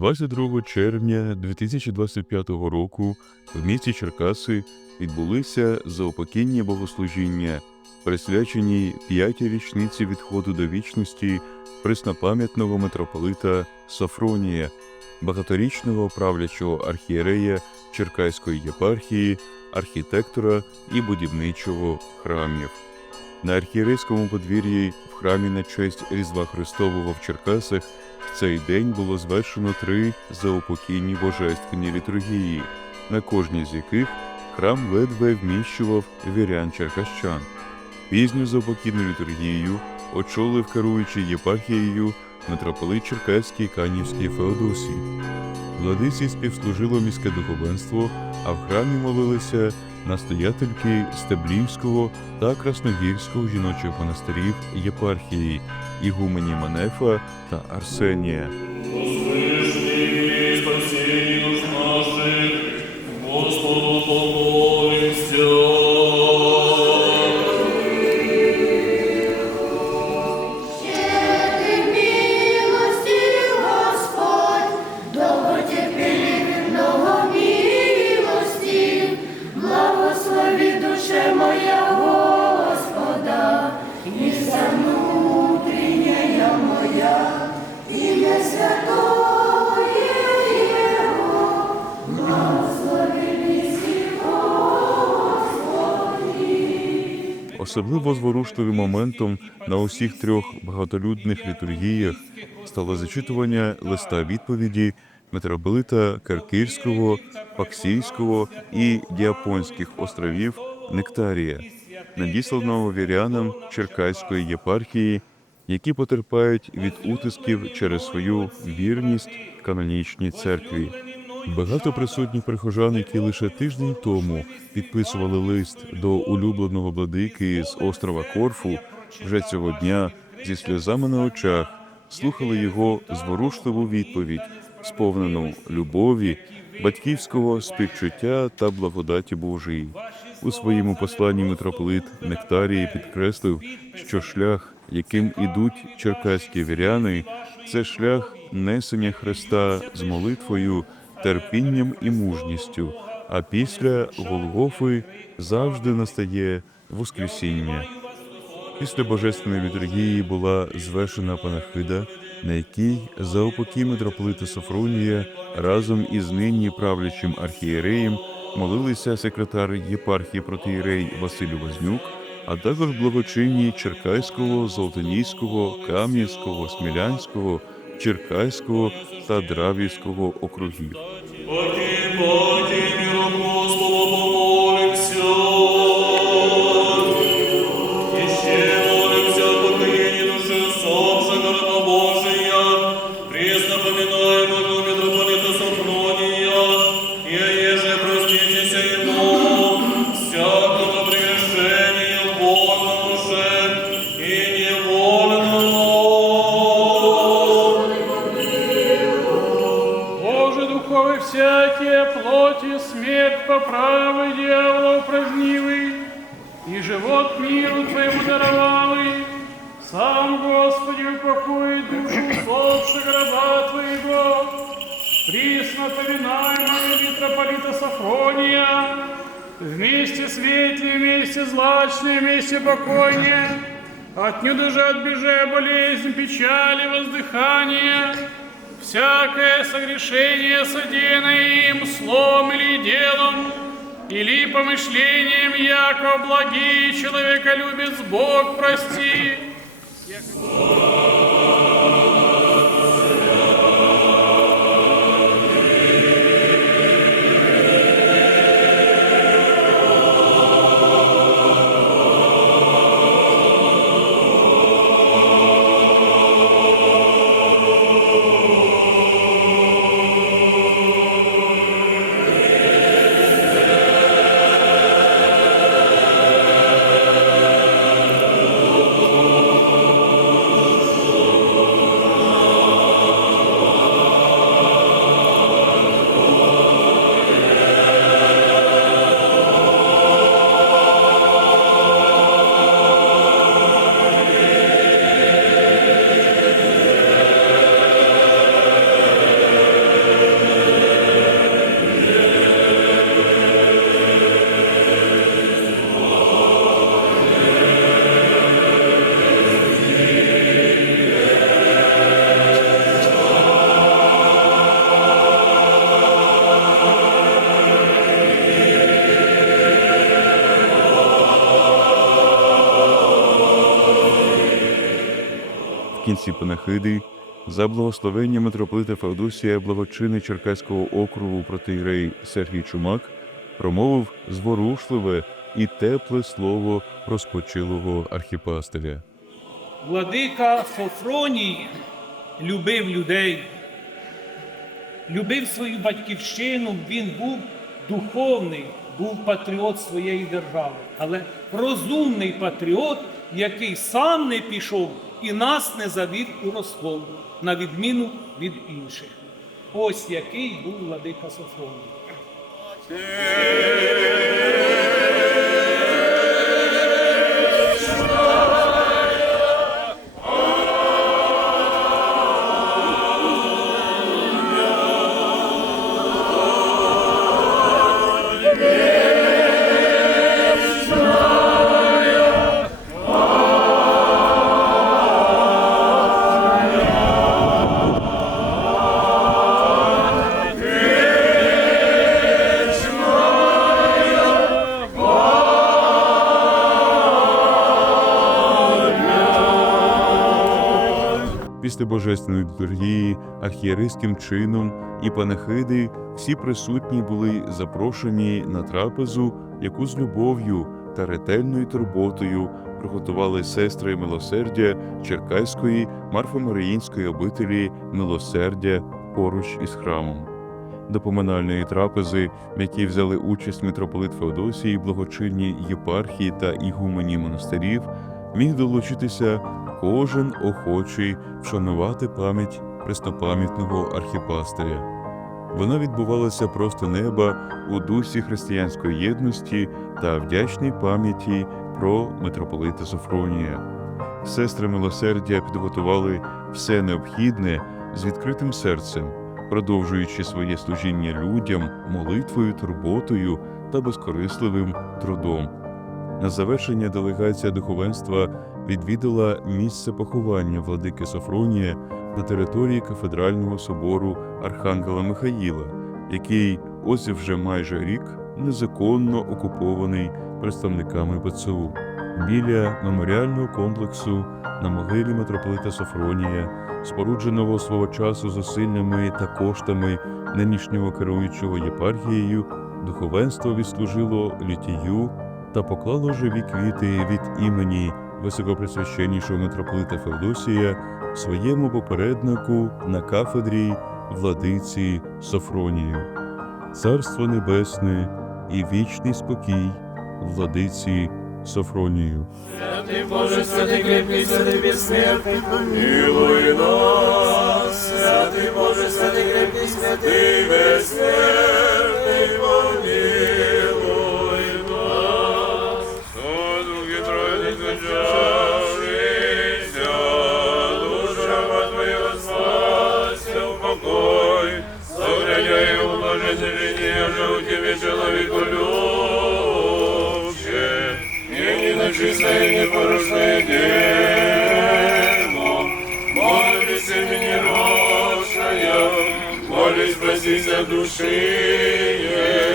22 червня 2025 року в місті Черкаси відбулися заупокійні богослужіння, присвячені п'ятій річниці відходу до вічності преснопам'ятного митрополита Софронія, багаторічного правлячого архієрея Черкаської єпархії, архітектора і будівничого храмів. На архієрейському подвір'ї в храмі на честь Різдва Христового в Черкасах в цей день було звершено три заупокійні божественні літургії, на кожній з яких храм ледве вміщував вірян черкащан. Пізню заупокійну літургію очолив керуючий єпархією митрополит Черкаський Канівський Феодосій. Владиці співслужило міське духовенство, а в храмі молилися настоятельки Стеблівського та Красногірського жіночих монастирів єпархії Ігумені Манефа та Арсенія. Особливо зворушливим моментом на усіх трьох багатолюдних літургіях стало зачитування листа відповіді митрополита Каркирського, Паксійського і Діапонських островів Нектарія, надісланого вірянам Черкаської єпархії, які потерпають від утисків через свою вірність канонічній церкві. Багато присутніх прихожан, які лише тиждень тому підписували лист до улюбленого владики з острова Корфу, вже цього дня зі сльозами на очах слухали його зворушливу відповідь, сповнену любові, батьківського співчуття та благодаті Божої. У своєму посланні митрополит Нектарії підкреслив, що шлях, яким ідуть черкаські віряни, це шлях несення Христа з молитвою, терпінням і мужністю. А після Голгофи завжди настає Воскресіння. Після божественної літургії була звершена панахида, на якій за упокій митрополита Софронія разом із нині правлячим архієреєм молилися секретар єпархії протиєрей Василь Вознюк, а також благочинні Черкаського, Золотоніського, Кам'янського, Смілянського, Черкаського та Дравівського округів. смерть по правой дьявола упразднивый, и живот миру Твоему даровалый, сам, Господи, упокой душу усопших раба Твоего, присно поминаемого митрополита Сафрония, вместе светлее, вместе злачное, вместе покойнее, отнюдь же отбежая болезнь, печали, воздыхание, всякое согрешение, содеянное им словом или делом, или помышлением, яко благие человека любит Бог прости. Наприкінці панахиди, за благословення митрополита Феодосія, благочини Черкаського округу протиєрей Сергій Чумак, промовив зворушливе і тепле слово розпочилого архіпастиря. Владика Софроній любив людей, любив свою батьківщину, він був духовний, був патріот своєї держави, але розумний патріот, який сам не пішов і нас не завів у розкол, на відміну від інших. Ось який був владика Софроній. Після божественної літургії, архієрейським чином і панахиди всі присутні були запрошені на трапезу, яку з любов'ю та ретельною турботою приготували сестри милосердя Черкаської Марфо-Маріїнської обителі милосердя поруч із храмом. До поминальної трапези, в якій взяли участь митрополит Феодосій, благочинні єпархії та ігумені монастирів, міг долучитися кожен охочий вшанувати пам'ять преснопам'ятного архіпастиря. Вона відбувалася просто неба у дусі християнської єдності та вдячній пам'яті про митрополита Софронія. Сестри милосердя підготували все необхідне з відкритим серцем, продовжуючи своє служіння людям молитвою, турботою та безкорисливим трудом. На завершення делегація духовенства відвідала місце поховання владики Софронія на території кафедрального собору Архангела Михаїла, який ось вже майже рік незаконно окупований представниками ПЦУ. Біля меморіального комплексу на могилі митрополита Софронія, спорудженого свого часу зусиллями та коштами нинішнього керуючого єпархією, духовенство відслужило літію та поклало живі квіти від імені високопресвященнішого митрополита Феодосія своєму попереднику на кафедрі владиці Софронію. Царство Небесне і вічний спокій владиці Софронію. Святий Боже, святий кріпкий, святий безсмертний, помилуй нас. Святий Боже, святий кріпкий, святий безсмертний, помилуй спаси мені рожая, молись, спасися души.